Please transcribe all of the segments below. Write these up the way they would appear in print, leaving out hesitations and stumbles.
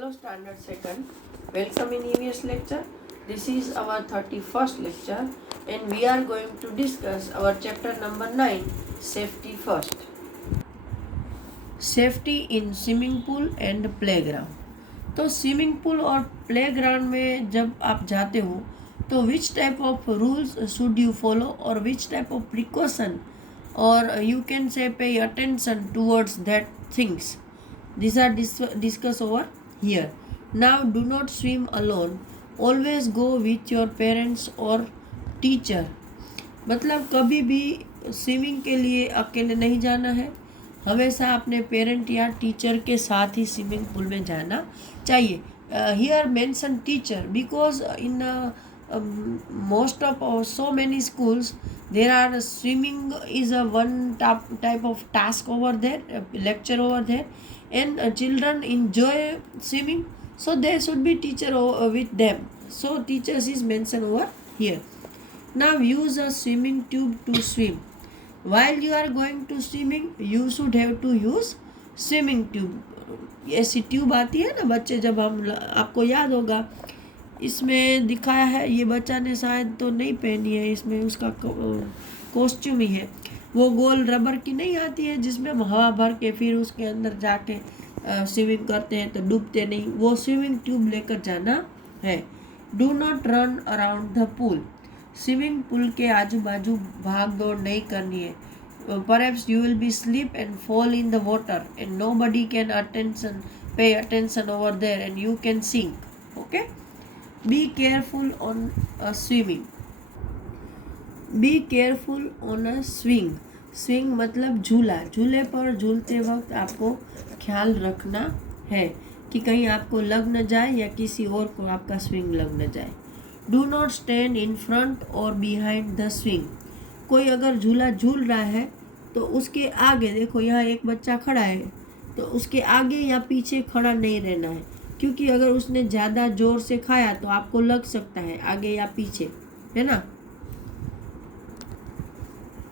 Hello Standard Second, welcome in EVS lecture. This is our 31st lecture and we are going to discuss our chapter number 9, safety first. Safety in swimming pool and playground. तो swimming pool और playground में जब आप जाते हो तो which type of rules should you follow और which type of precaution और you can say pay attention towards that things. These are discussed over here. Now do not swim alone. Always go with your parents or teacher. मतलब कभी भी swimming के लिए अकेले नहीं जाना है, हमेशा अपने पेरेंट या टीचर के साथ ही स्विमिंग पूल में जाना चाहिए. Here mention teacher because in most of so many schools there are swimming is a one type of task over there, lecture over there, and children enjoy swimming, so there should be teacher with them, so teachers is mentioned over here. Now use a swimming tube to swim. While you are going to swimming you should have to use swimming tube. ऐसी tube आती है ना बच्चे, जब हम आपको याद होगा इसमें दिखाया है, ये बच्चा ने शायद तो नहीं पहनी है, इसमें उसका कॉस्ट्यूम ही है, वो गोल रबर की नहीं आती है जिसमें हम हवा भर के फिर उसके अंदर जाके स्विमिंग करते हैं तो डूबते नहीं, वो स्विमिंग ट्यूब लेकर जाना है. Do not run around the pool. Swimming pool के आजू बाजू भाग दौड़ नहीं करनी है. Perhaps you will be asleep and fall in the water and nobody can pay attention over there and you can sink. Okay? Be careful on swimming. Be careful on a swing. Swing मतलब झूला. झूले पर झूलते वक्त आपको ख्याल रखना है कि कहीं आपको लग न जाए या किसी और को आपका स्विंग लग न जाए. Do not stand in front or behind the swing. कोई अगर झूला झूल रहा है तो उसके आगे, देखो यहाँ एक बच्चा खड़ा है तो उसके आगे या पीछे खड़ा नहीं रहना है, क्योंकि अगर उसने ज़्यादा जोर से खाया तो आपको लग सकता है आगे या पीछे, है ना.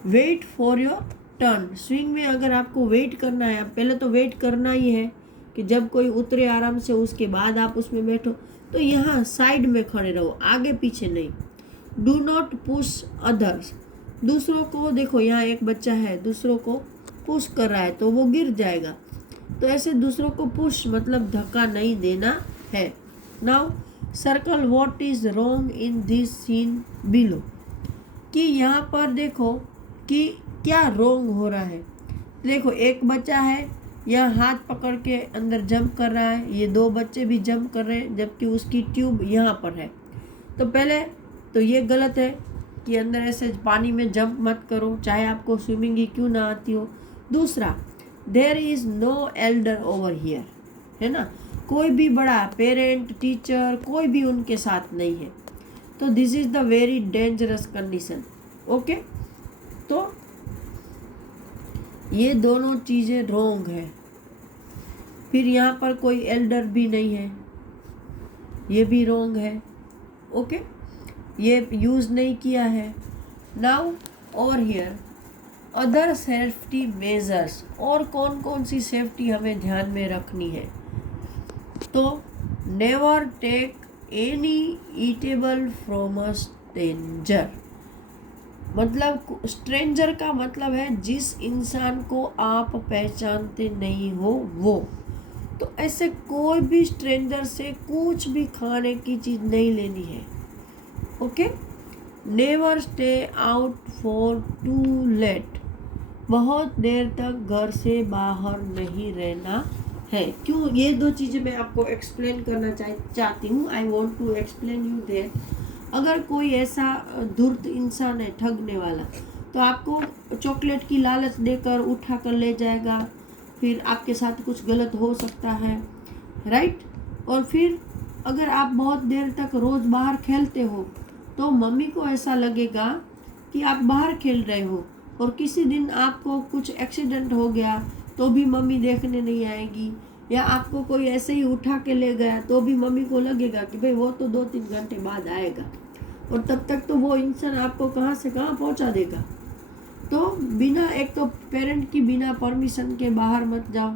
Wait for your turn. Swing में अगर आपको वेट करना है, पहले तो वेट करना ही है कि जब कोई उतरे आराम से उसके बाद आप उसमें बैठो, तो यहाँ साइड में खड़े रहो, आगे पीछे नहीं. Do not push others. दूसरों को, देखो यहाँ एक बच्चा है दूसरों को पुश कर रहा है तो वो गिर जाएगा, तो ऐसे दूसरों को पुश मतलब धक्का नहीं देना है. Now circle what is wrong in this scene below. कि यहाँ पर देखो कि क्या रॉन्ग हो रहा है. देखो एक बच्चा है यहाँ हाथ पकड़ के अंदर जंप कर रहा है, ये दो बच्चे भी जंप कर रहे हैं जबकि उसकी ट्यूब यहाँ पर है. तो पहले तो ये गलत है कि अंदर ऐसे पानी में जंप मत करो, चाहे आपको स्विमिंग ही क्यों ना आती हो. दूसरा, there is no elder over here, है ना, कोई भी बड़ा पेरेंट टीचर कोई भी उनके साथ नहीं है, तो this is the very dangerous condition. Okay, तो ये दोनों चीज़ें रॉन्ग है. फिर यहाँ पर कोई एल्डर भी नहीं है, ये भी रॉन्ग है. ओके, ये यूज़ नहीं किया है. नाउ और हियर अदर सेफ्टी मेजर्स. और कौन कौन सी सेफ्टी हमें ध्यान में रखनी है. तो never take any eatable from a stranger. मतलब स्ट्रेंजर का मतलब है जिस इंसान को आप पहचानते नहीं हो वो. तो ऐसे कोई भी स्ट्रेंजर से कुछ भी खाने की चीज़ नहीं लेनी है. Okay, never stay out for too late. बहुत देर तक घर से बाहर नहीं रहना है. क्यों, ये दो चीज़ें मैं आपको एक्सप्लेन करना चाहती हूँ. I want to explain you there. अगर कोई ऐसा धूर्त इंसान है ठगने वाला, तो आपको चॉकलेट की लालच देकर उठा कर ले जाएगा, फिर आपके साथ कुछ गलत हो सकता है, राइट. और फिर अगर आप बहुत देर तक रोज़ बाहर खेलते हो तो मम्मी को ऐसा लगेगा कि आप बाहर खेल रहे हो, और किसी दिन आपको कुछ एक्सीडेंट हो गया तो भी मम्मी देखने नहीं आएगी, या आपको कोई ऐसे ही उठा के ले गया तो भी मम्मी को लगेगा कि भाई वो तो 2-3 घंटे बाद आएगा, और तब तक तो वो इंसान आपको कहाँ से कहाँ पहुँचा देगा. तो बिना, एक तो पेरेंट की बिना परमिशन के बाहर मत जाओ.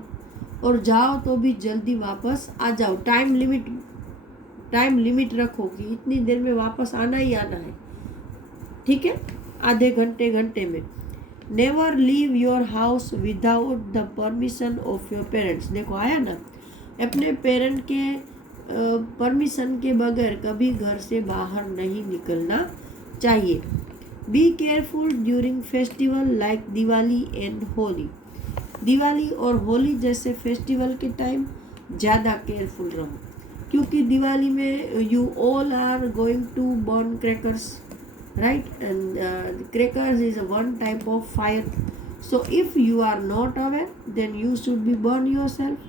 और जाओ तो भी जल्दी वापस आ जाओ। टाइम लिमिट रखो कि इतनी देर में वापस आना ही आना है, ठीक है, आधे घंटे में। Never leave your house without the permission of your parents. देखो आया ना, अपने पेरेंट के परमिशन के बगैर कभी घर से बाहर नहीं निकलना चाहिए। Be careful during festival like Diwali and Holi. Diwali और होली जैसे फेस्टिवल के टाइम ज़्यादा केयरफुल रहो, क्योंकि दिवाली में you all are going to burn crackers, right? And crackers is a one type of fire. So if you are not aware, then you should be burn yourself.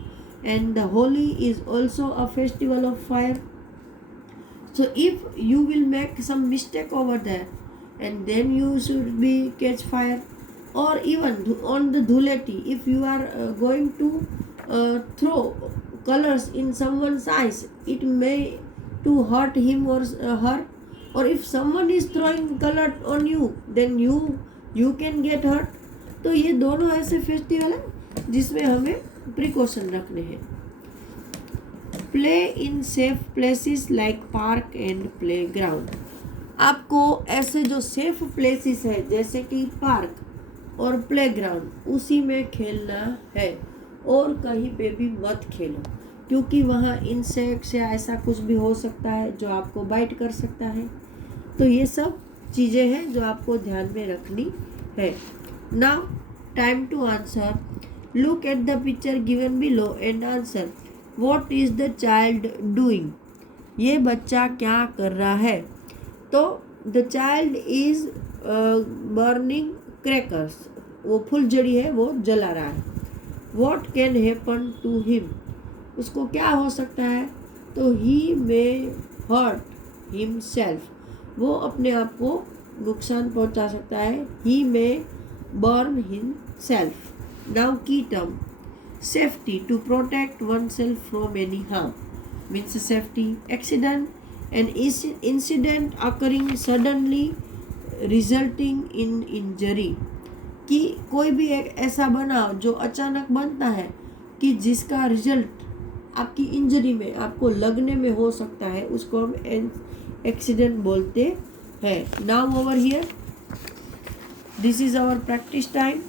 And the Holi is also a festival of fire. So if you will make some mistake over there, and then you should be catch fire. Or even on the Dhuleti, if you are going to throw colors in someone's eyes, it may to hurt him or her. और if someone is throwing color on you, then you can get hurt. तो ये दोनों ऐसे festival हैं जिसमें हमें precaution रखने हैं। Play in safe places like park and play ground. आपको ऐसे जो सेफ प्लेसेस है जैसे कि पार्क और प्ले ग्राउंड, उसी में खेलना है, और कहीं पे भी मत खेलो, क्योंकि वहाँ इंसेक्ट्स या ऐसा कुछ भी हो सकता है जो आपको बाइट कर सकता है। तो ये सब चीज़ें हैं जो आपको ध्यान में रखनी है। Now time to answer. Look at the picture given below and answer. What is the child doing. ये बच्चा क्या कर रहा है। तो the child is burning crackers. वो फुलझड़ी है, वो जला रहा है। What can happen to him. उसको क्या हो सकता है। तो ही मे हर्ट हिमसेल्फ। वो अपने आप को नुकसान पहुंचा सकता है। He may burn himself. Now key term. Safety, to protect one self from any harm, means safety. Accident, an incident occurring suddenly resulting in injury. कि कोई भी एक ऐसा बनाव जो अचानक बनता है कि जिसका रिजल्ट आपकी इंजरी में, आपको लगने में हो सकता है, उसको हम एक्सीडेंट बोलते हैं। Now over here, this is our practice time.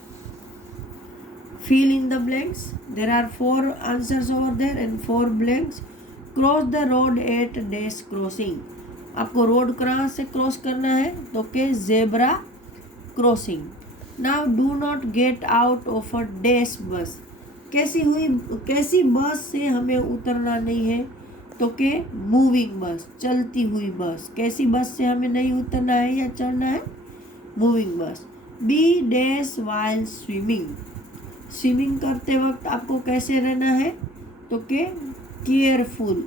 fill in the blanks. There are 4 answers over there and 4 blanks. Cross the road at dash crossing. आपको रोड कहाँ से क्रॉस करना है, तो के zebra crossing. Now do not get out of a dash बस। कैसी बस से हमें उतरना नहीं है, तो के मूविंग बस, चलती हुई बस। कैसी बस से हमें नहीं उतरना है या चढ़ना है, moving bus. B dash while swimming. Swimming करते वक्त आपको कैसे रहना है, तो के केयरफुल,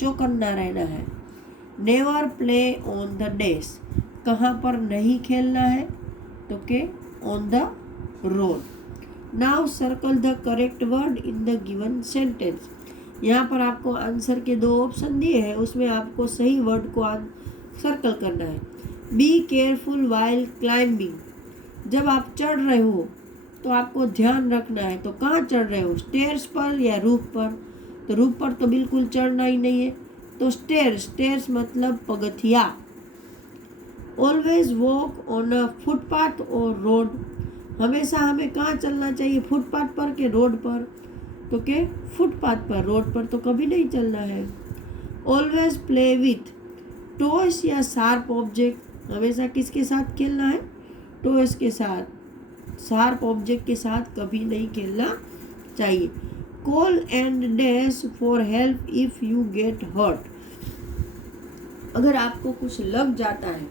चौकन्ना रहना है। Never play on the dash. कहाँ पर नहीं खेलना है, तो के on the road. Now circle the correct word in the given sentence. यहाँ पर आपको आंसर के 2 ऑप्शन दिए हैं, उसमें आपको सही वर्ड को सर्कल करना है। Be careful while climbing. जब आप चढ़ रहे हो तो आपको ध्यान रखना है। तो कहाँ चढ़ रहे हो, स्टेयर्स पर या रूफ पर। तो रूफ पर तो बिल्कुल चढ़ना ही नहीं है, तो स्टेयर्स मतलब पगथिया। Always walk on a footpath और रोड। हमेशा हमें कहाँ चलना चाहिए, फुटपाथ पर के रोड पर, तो के फुटपाथ पर। रोड पर तो कभी नहीं चलना है। ऑलवेज प्ले विथ टॉयज या शार्प ऑब्जेक्ट। हमेशा किसके साथ खेलना है, टॉयज के साथ। शार्प ऑब्जेक्ट के साथ कभी नहीं खेलना चाहिए। Call and dash for help if you get hurt. अगर आपको कुछ लग जाता है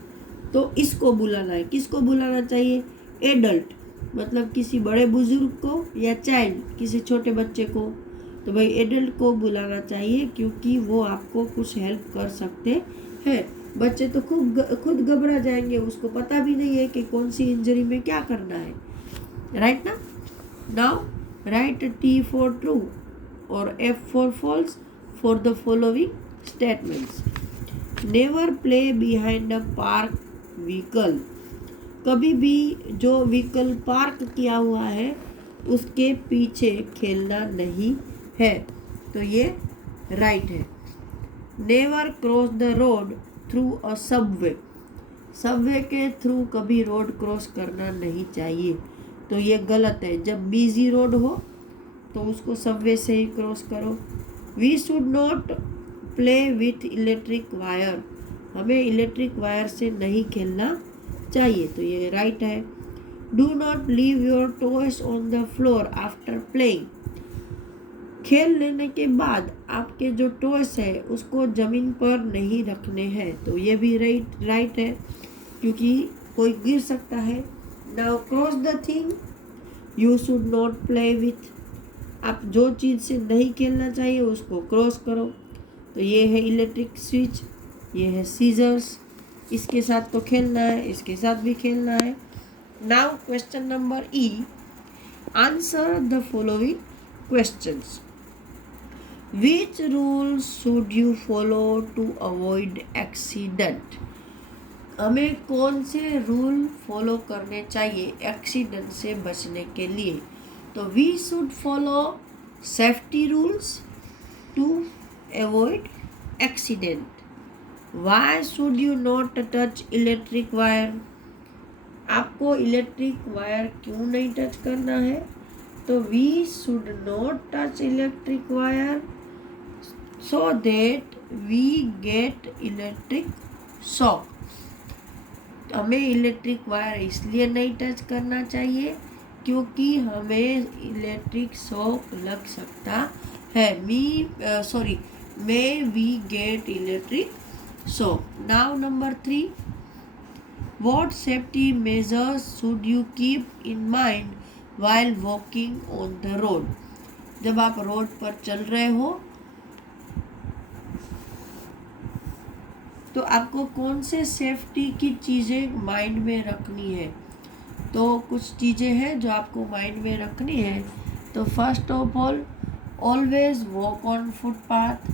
तो इसको बुलाना है। किसको बुलाना चाहिए, एडल्ट, मतलब किसी बड़े बुजुर्ग को, या चाइल्ड, किसी छोटे बच्चे को। तो भाई एडल्ट को बुलाना चाहिए, क्योंकि वो आपको कुछ हेल्प कर सकते हैं। बच्चे तो खुद घबरा जाएंगे, उसको पता भी नहीं है कि कौन सी इंजरी में क्या करना है, राइट ना। Now right T for true और F for false for the following statements. Never play behind a park vehicle. कभी भी जो व्हीकल पार्क किया हुआ है उसके पीछे खेलना नहीं है। तो ये राइट है। Never cross the road through a Subway. Subway के थ्रू कभी रोड क्रॉस करना नहीं चाहिए। तो ये गलत है। जब बिजी रोड हो तो उसको सबवे से ही क्रॉस करो। We should not play with electric wire. हमें इलेक्ट्रिक वायर से नहीं खेलना चाहिए। तो ये राइट है। Do not leave your toys on the floor after playing. खेल लेने के बाद आपके जो टॉयस है उसको ज़मीन पर नहीं रखने हैं। तो ये भी राइट है, क्योंकि कोई गिर सकता है। Now cross the thing. You should not play with. आप जो चीज़ से नहीं खेलना चाहिए उसको क्रॉस करो। तो ये है इलेक्ट्रिक स्विच, ये है सीजर्स। इसके साथ तो खेलना है, इसके साथ भी खेलना है। Now question number E. Answer the following questions. Which rules should you follow to avoid accident? हमें कौन से रूल फॉलो करने चाहिए एक्सीडेंट से बचने के लिए? तो we should follow safety rules to avoid accident. Why should you not touch electric wire? आपको इलेक्ट्रिक वायर क्यों नहीं टच करना है? तो we should not touch electric wire so that we get electric shock. हमें इलेक्ट्रिक वायर इसलिए नहीं touch करना चाहिए क्योंकि हमें इलेक्ट्रिक शॉक लग सकता है। may we get electric shock. Now number 3. What safety measures should you keep in mind while walking on the road? जब आप रोड पर चल रहे हो तो आपको कौन से सेफ्टी की चीज़ें माइंड में रखनी है? तो कुछ चीज़ें हैं जो आपको माइंड में रखनी है। तो first of all, always walk on footpath,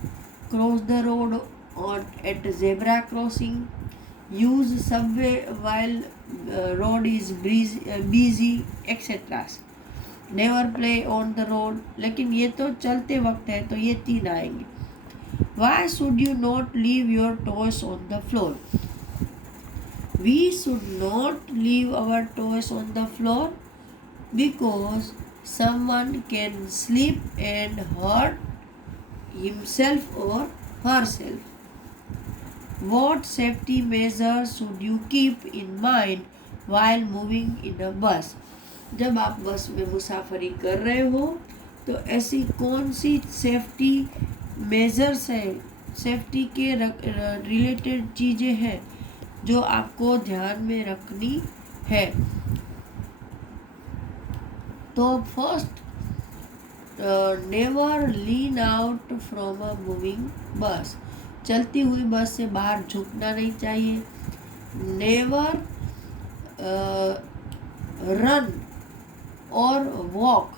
cross the road और at zebra crossing, use subway while road is busy etcetera. Never play on the road. लेकिन ये तो चलते वक्त है, तो ये 3 आएंगे। Why should you not leave your toys on the floor? We should not leave our toys on the floor because someone can slip and hurt himself or herself. What safety measures should you keep in mind while moving in a bus? जब आप बस में मुसाफरी कर रहे हो तो ऐसी कौन सी सेफ्टी मेजर्स है, सेफ्टी के रिलेटेड चीज़ें हैं जो आपको ध्यान में रखनी है? तो first, never lean out from a moving bus. चलती हुई बस से बाहर झुकना नहीं चाहिए। नेवर रन और वॉक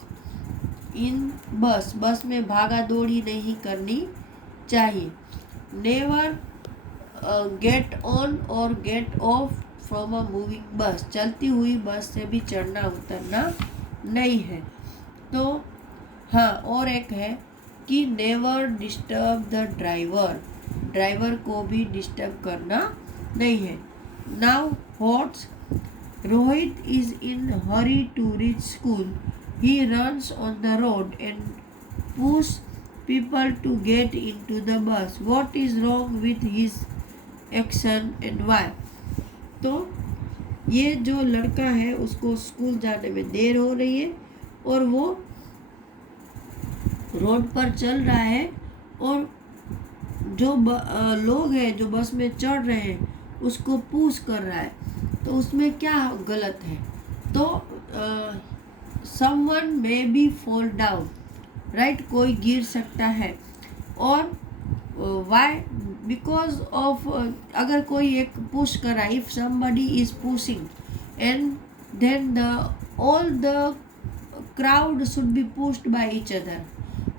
इन बस। बस में भागा दौड़ी नहीं करनी चाहिए। नेवर गेट ऑन और get off from a moving bus. चलती हुई बस से भी चढ़ना उतरना नहीं है। तो हाँ, और एक है कि never disturb the driver. Driver को भी डिस्टर्ब करना नहीं है। Now what's. Rohit is in hurry to reach school. He runs on the road and pushes people to get into the bus. What is wrong with his action and why? तो ये जो लड़का है उसको स्कूल जाने में देर हो रही है और वो रोड पर चल रहा है और जो लोग हैं जो बस में चढ़ रहे हैं उसको पुश कर रहा है। तो उसमें क्या गलत है? तो someone may be fall down, right? कोई गिर सकता है। और why? because of अगर कोई एक पुश कर रहा है, if somebody is pushing and then all the crowd should be pushed by each other.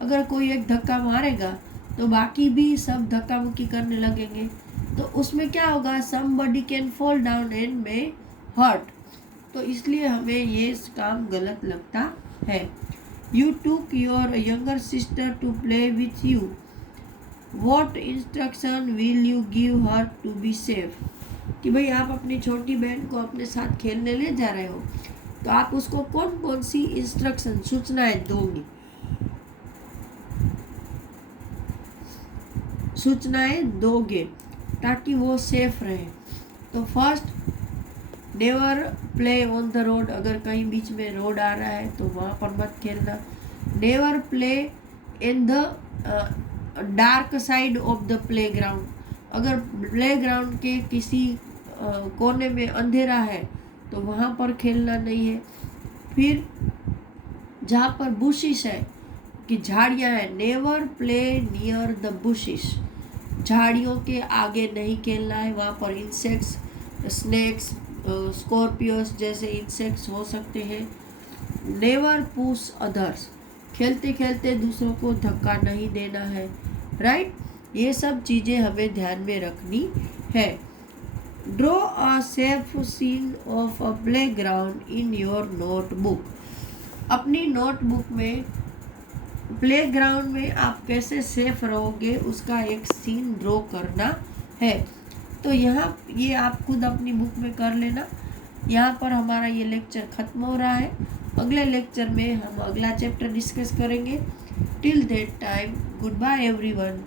अगर कोई एक धक्का मारेगा तो बाकी भी सब धक्का मुक्की करने लगेंगे। तो उसमें क्या होगा? somebody can fall down and may hurt. तो इसलिए हमें ये काम गलत लगता है। You took your younger sister to play with you. What instruction will you give her to be safe. कि भाई आप अपनी छोटी बहन को अपने साथ खेलने ले जा रहे हो, तो आप उसको कौन कौन सी इंस्ट्रक्शन सूचनाएं दोगे, ताकि वो सेफ रहे। तो first, never play on the road. अगर कहीं बीच में रोड आ रहा है तो वहाँ पर मत खेलना। Never play in the dark side of the play ground. अगर प्ले ग्राउंड के किसी कोने में अंधेरा है तो वहाँ पर खेलना नहीं है। फिर जहाँ पर बुशिश है, कि झाड़ियाँ हैं, नेवर प्ले नियर द बुशिश। झाड़ियों के आगे नहीं खेलना है, वहाँ पर इंसेक्ट्स, स्नेक्स, स्कॉर्पियोस जैसे इंसेक्ट्स हो सकते हैं। Never push others. खेलते खेलते दूसरों को धक्का नहीं देना है, राइट। ये सब चीज़ें हमें ध्यान में रखनी है। Draw a safe scene of a playground in your notebook. अपनी नोटबुक में प्ले ग्राउंड में आप कैसे सेफ रहोगे उसका एक सीन ड्रॉ करना है। तो यहाँ ये आप खुद अपनी बुक में कर लेना। यहाँ पर हमारा ये लेक्चर ख़त्म हो रहा है। अगले लेक्चर में हम अगला चैप्टर डिस्कस करेंगे। Till that time, goodbye everyone.